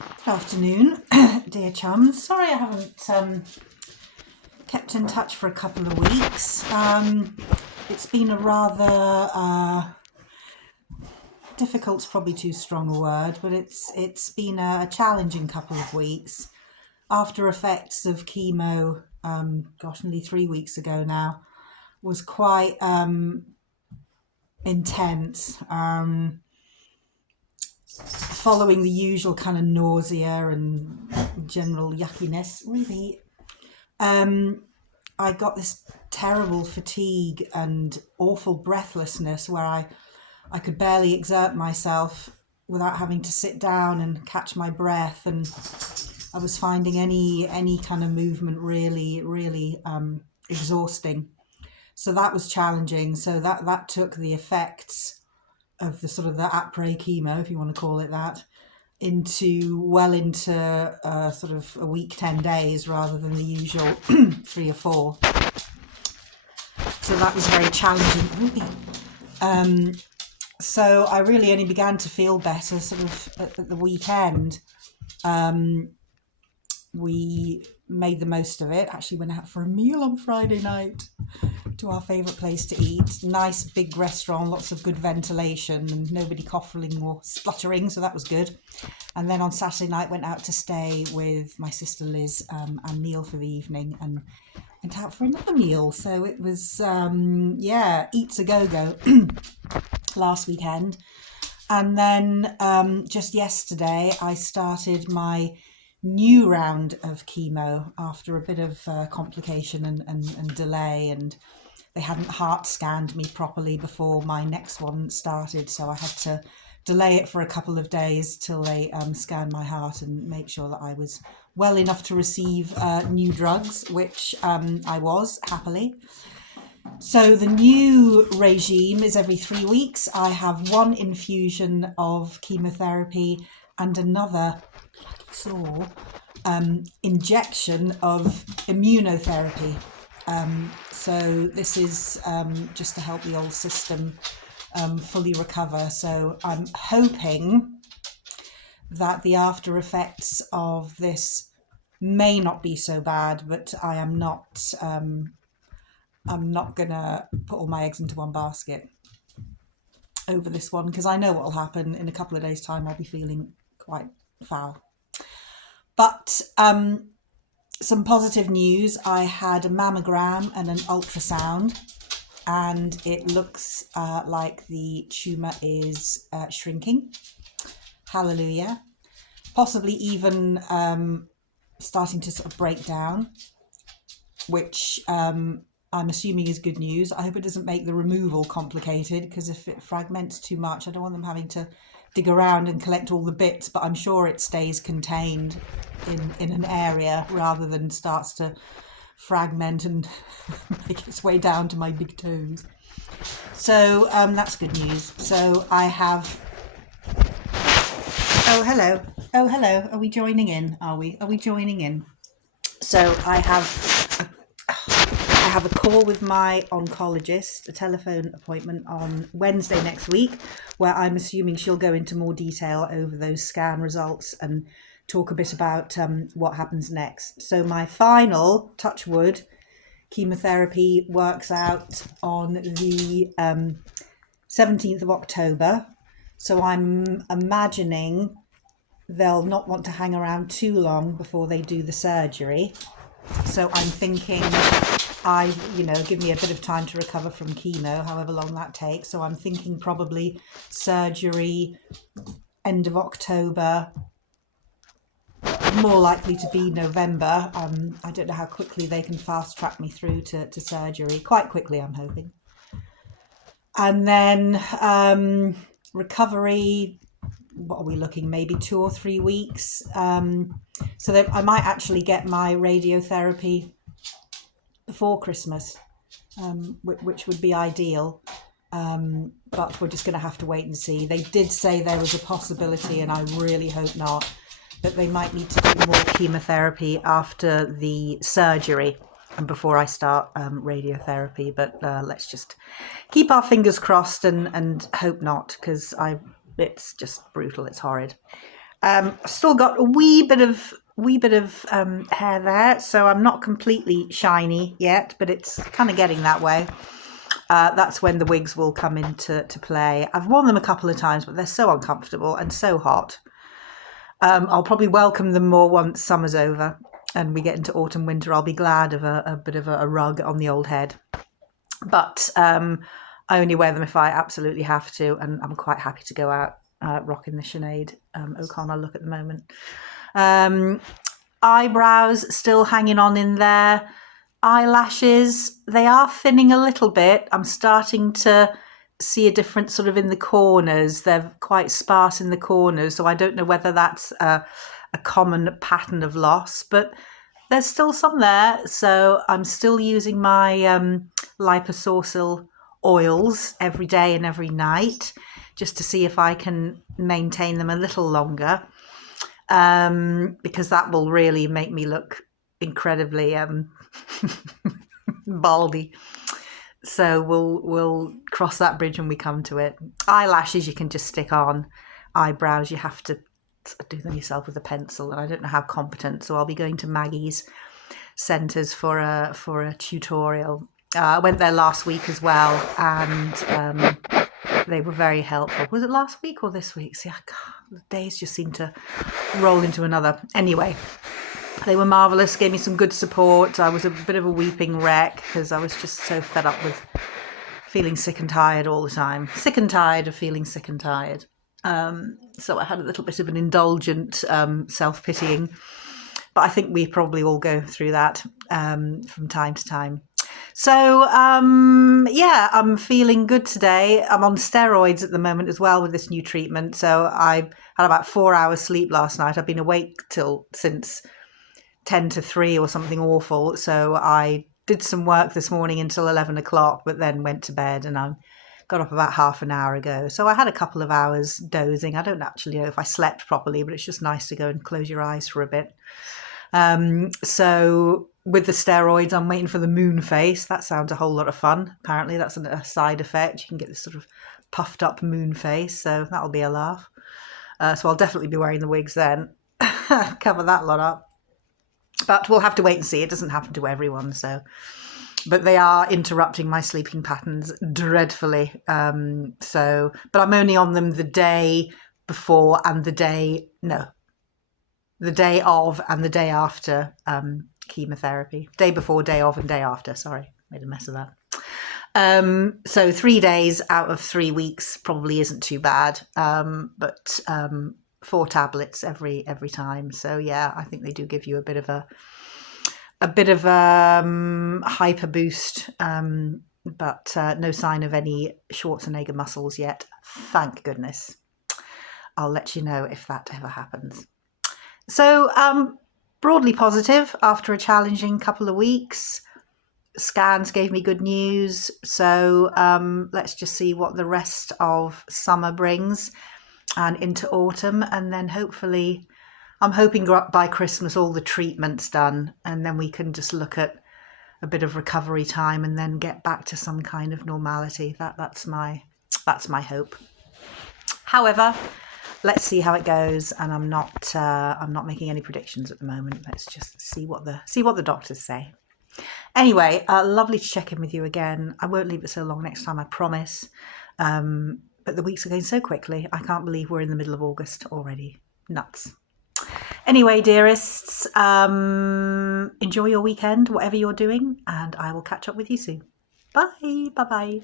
Good afternoon, dear chums. Sorry I haven't kept in touch for a couple of weeks. It's been a rather difficult's probably too strong a word, but it's been a challenging couple of weeks. After effects of chemo, nearly 3 weeks ago now, was quite intense. Following the usual kind of nausea and general yuckiness, really, I got this terrible fatigue and awful breathlessness where I could barely exert myself without having to sit down and catch my breath, and I was finding any kind of movement really exhausting. So that was challenging. So that took the effects of the sort of the après chemo, if you want to call it that, into sort of a week, 10 days rather than the usual 3 or 4. So that was very challenging. So I really only began to feel better sort of at the weekend. We made the most of it. Actually went out for a meal on Friday night to our favourite place to eat. Nice big restaurant, lots of good ventilation and nobody coughing or spluttering, so that was good. And then on Saturday night went out to stay with my sister Liz and Neil for the evening, and went out for another meal. So it was, eats a go-go last weekend. And then just yesterday I started my new round of chemo after a bit of complication and delay, and they hadn't heart scanned me properly before my next one started, so I had to delay it for a couple of days till they scanned my heart and make sure that I was well enough to receive new drugs, which I was, happily. So the new regime is every 3 weeks. I have 1 infusion of chemotherapy and another injection of immunotherapy. So this is just to help the old system fully recover. So I'm hoping that the after effects of this may not be so bad, but I'm not gonna put all my eggs into one basket over this one, because I know what will happen. In a couple of days' time I'll be feeling quite foul. But some positive news. I had a mammogram and an ultrasound, and it looks like the tumour is shrinking. Hallelujah. Possibly even starting to sort of break down, which I'm assuming is good news. I hope it doesn't make the removal complicated, because if it fragments too much, I don't want them having to dig around and collect all the bits, but I'm sure it stays contained in an area rather than starts to fragment and make its way down to my big toes. So that's good news. So I have... Oh, hello. Are we joining in? Are we joining in? So I have a call with my oncologist, a telephone appointment on Wednesday next week, where I'm assuming she'll go into more detail over those scan results and talk a bit about what happens next. So my final, touch wood, chemotherapy works out on the 17th of October. So I'm imagining they'll not want to hang around too long before they do the surgery. So I'm thinking give me a bit of time to recover from chemo, however long that takes. So I'm thinking probably surgery end of October, more likely to be November. I don't know how quickly they can fast track me through to surgery. Quite quickly, I'm hoping. And then recovery, what are we looking, maybe 2 or 3 weeks. So that I might actually get my radiotherapy before Christmas, which would be ideal. But we're just going to have to wait and see. They did say there was a possibility, and I really hope not, that they might need to do more chemotherapy after the surgery and before I start radiotherapy. But let's just keep our fingers crossed and hope not, because it's just brutal. It's horrid. Still got a wee bit of hair there, so I'm not completely shiny yet, but it's kind of getting that way. That's when the wigs will come into play. I've worn them a couple of times, but they're so uncomfortable and so hot. I'll probably welcome them more once summer's over and we get into autumn, winter. I'll be glad of a bit of a rug on the old head. But I only wear them if I absolutely have to, and I'm quite happy to go out rocking the Sinead O'Connor look at the moment. Eyebrows still hanging on in there. Eyelashes, they are thinning a little bit. I'm starting to see a difference sort of in the corners. They're quite sparse in the corners, so I don't know whether that's a common pattern of loss, but there's still some there. So I'm still using my liposourcil oils every day and every night just to see if I can maintain them a little longer, because that will really make me look incredibly baldy. So we'll cross that bridge when we come to it. Eyelashes you can just stick on. Eyebrows you have to do them yourself with a pencil, and I don't know how competent, so I'll be going to Maggie's centres for a tutorial. I went there last week as well, and they were very helpful. Was it last week or this week? See, the days just seem to roll into another. Anyway, they were marvellous, gave me some good support. I was a bit of a weeping wreck because I was just so fed up with feeling sick and tired all the time. Sick and tired of feeling sick and tired. So I had a little bit of an indulgent self-pitying. But I think we probably all go through that from time to time. So, yeah, I'm feeling good today. I'm on steroids at the moment as well with this new treatment. So I had about 4 hours sleep last night. I've been awake since 10 to 3 or something awful. So I did some work this morning until 11 o'clock, but then went to bed, and I got up about half an hour ago. So I had a couple of hours dozing. I don't actually know if I slept properly, but it's just nice to go and close your eyes for a bit. So with the steroids, I'm waiting for the moon face. That sounds a whole lot of fun. Apparently that's a side effect. You can get this sort of puffed up moon face. So that'll be a laugh. So I'll definitely be wearing the wigs then. Cover that lot up. But we'll have to wait and see. It doesn't happen to everyone. But they are interrupting my sleeping patterns dreadfully. But I'm only on them the day before and the day of and the day after chemotherapy. Day before, day of, and day after. Sorry, made a mess of that. So 3 days out of 3 weeks probably isn't too bad. But 4 tablets every time. So yeah, I think they do give you a bit of a hyper boost. But no sign of any Schwarzenegger muscles yet. Thank goodness. I'll let you know if that ever happens. So broadly positive after a challenging couple of weeks. Scans gave me good news. So let's just see what the rest of summer brings and into autumn. And then hopefully, I'm hoping by Christmas all the treatment's done, and then we can just look at a bit of recovery time and then get back to some kind of normality. That's my hope. However, let's see how it goes, and I'm not making any predictions at the moment. Let's just see what the doctors say. Anyway, lovely to check in with you again. I won't leave it so long next time, I promise. But the weeks are going so quickly. I can't believe we're in the middle of August already. Nuts. Anyway, dearests, enjoy your weekend, whatever you're doing, and I will catch up with you soon. Bye. Bye-bye.